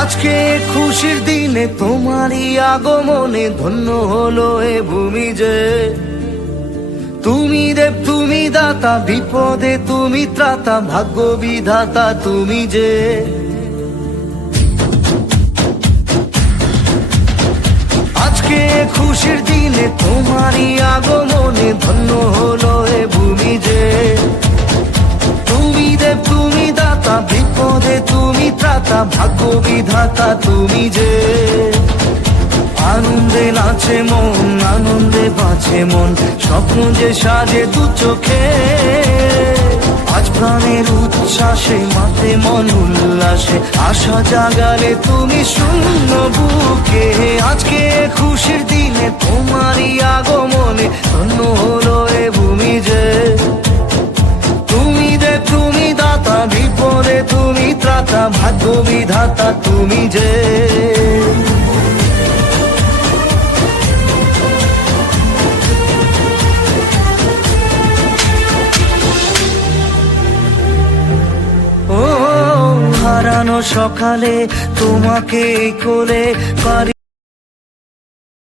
আজকে খুশির দিনে তোমারই আগমনে ধন্য হলো এ ভূমি যে। তুমি দেব তুমি দাতা, বিপদে তুমি ত্রাতা, ভাগ্য বিধাতা তুমি যে। আজকে খুশির দিনে তোমারই আগমনে ধন্য হলো এ ভূমি যে। তুমি দেব তুমি দাতা, বিপদে তুমি ত্রাতা, ভাগ্য বিধাতা তুমি যে। আনন্দে নাচে মন, আনন্দে বাঁচে মন, স্বপ্ন যে সাজে দু চোখে। আজ প্রাণের উচ্ছ্বাসে মাতে মন উল্লাসে, আশা জাগালে তুমি শূন্য বুকে। আজকে খুশির দিনে তোমারই আগমনে ধন্য হলো এ ভূমি যে। তুমি দে তুমি দাতা, বিপদে তুমি ত্রাতা, ভাগ্য বিধাতা তুমি যে। হারানো সকালে তোমাকে কোলে, পারি